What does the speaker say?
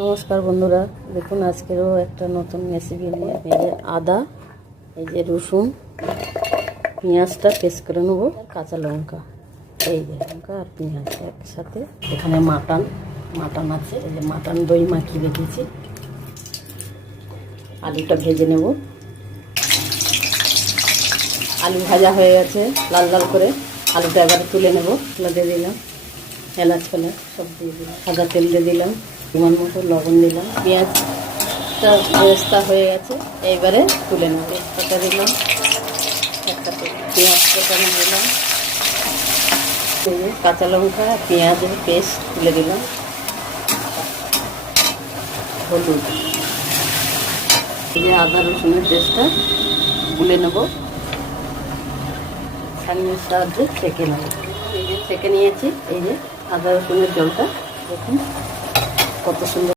নমস্কার বন্ধুরা, দেখুন আজকেরও একটা নতুন রেসিপি নিয়ে। এই যে আদা, এই যে রসুন, পেঁয়াজটা পেস্ট করে নেবো, কাঁচা লঙ্কা, এই যে লঙ্কা আর পেঁয়াজ একসাথে। এখানে মাটন আছে, এই যে মাটন দই মাখিয়ে রেখেছি। আলুটা ভেজে নেব। আলু ভাজা হয়ে গেছে লাল লাল করে। আলুটা এবারে তুলে নেব। দিয়ে দিলাম এলাচ ফেলাচ সব দিয়ে দিলাম, সাদা তেল দিয়ে দিলাম, পরিমাণ মতো লবণ দিলাম। পেঁয়াজটা বেরেস্তা হয়ে গেছে, এইবারে তুলে নেব। তেজপাতা দিলাম, একটা পেঁয়াজ ফোটানো দিলাম, কাঁচা লঙ্কা পেঁয়াজের পেস্ট তুলে দিলাম, হলুদ, এই যে আদা রসুনের পেস্টটা গুলে নেব, ছাঁকনির সাহায্যে ছেঁকে নেব। এই যে ছেঁকে নিয়েছি, এই যে আদা রসুনের জলটা দেখুন কত সুন্দর।